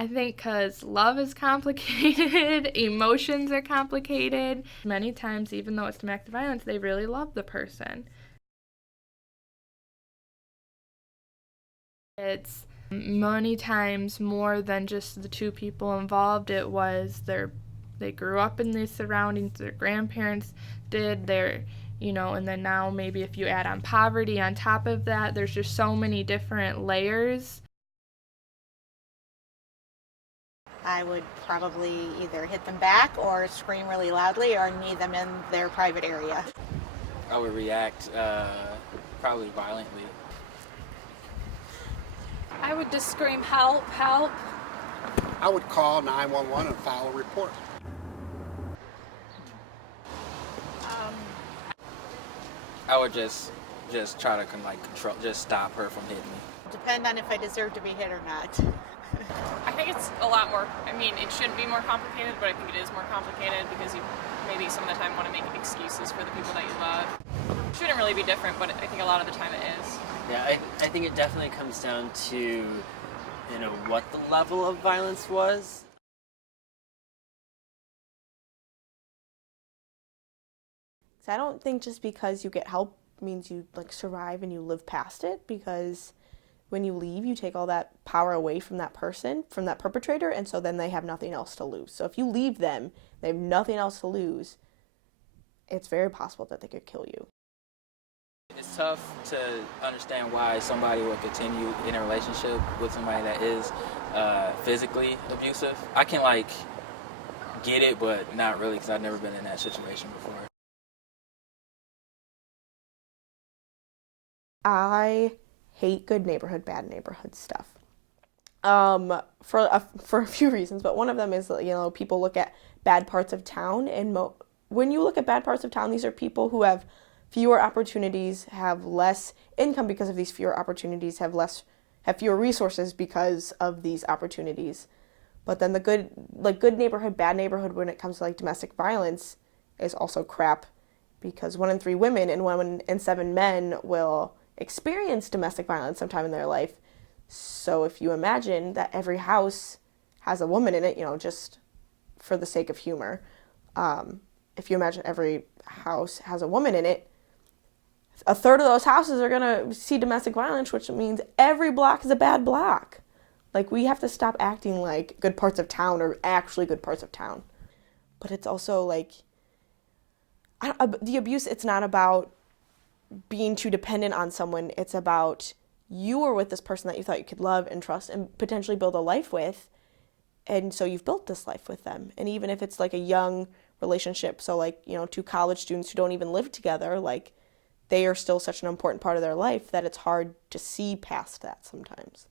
I think because love is complicated, emotions are complicated. Many times, even though it's domestic violence, they really love the person. It's many times more than just the two people involved. It was they grew up in these surroundings, their grandparents did, and then now maybe if you add on poverty on top of that, there's just so many different layers. I would probably either hit them back or scream really loudly or knee them in their private area. I would react probably violently. I would just scream, help, help. I would call 911 and file a report. I would just try to control, just stop her from hitting me. Depend on if I deserve to be hit or not. I think it's a lot more, it shouldn't be more complicated, but I think it is more complicated because you maybe some of the time want to make excuses for the people that you love. It shouldn't really be different, but I think a lot of the time it is. Yeah, I think it definitely comes down to, what the level of violence was. I don't think just because you get help means you survive and you live past it, because when you leave, you take all that power away from that person, from that perpetrator, and so then they have nothing else to lose. So if you leave them, they have nothing else to lose, it's very possible that they could kill you. It's tough to understand why somebody would continue in a relationship with somebody that is physically abusive. I can get it, but not really, because I've never been in that situation before. I hate good neighborhood, bad neighborhood stuff. For a few reasons, but one of them is, people look at bad parts of town, and when you look at bad parts of town, these are people who have fewer opportunities, have less income because of these fewer opportunities, have fewer resources because of these opportunities. But then the good neighborhood, bad neighborhood when it comes to domestic violence is also crap, because 1 in 3 women and 1 in 7 men will experience domestic violence sometime in their life. So if you imagine that every house has a woman in it, just for the sake of humor, if you imagine every house has a woman in it, a third of those houses are going to see domestic violence, which means every block is a bad block. We have to stop acting like good parts of town are actually good parts of town. But it's also the abuse, it's not about being too dependent on someone. It's about you were with this person that you thought you could love and trust and potentially build a life with, and so you've built this life with them. And even if it's a young relationship, so 2 college students who don't even live together, they are still such an important part of their life that it's hard to see past that sometimes.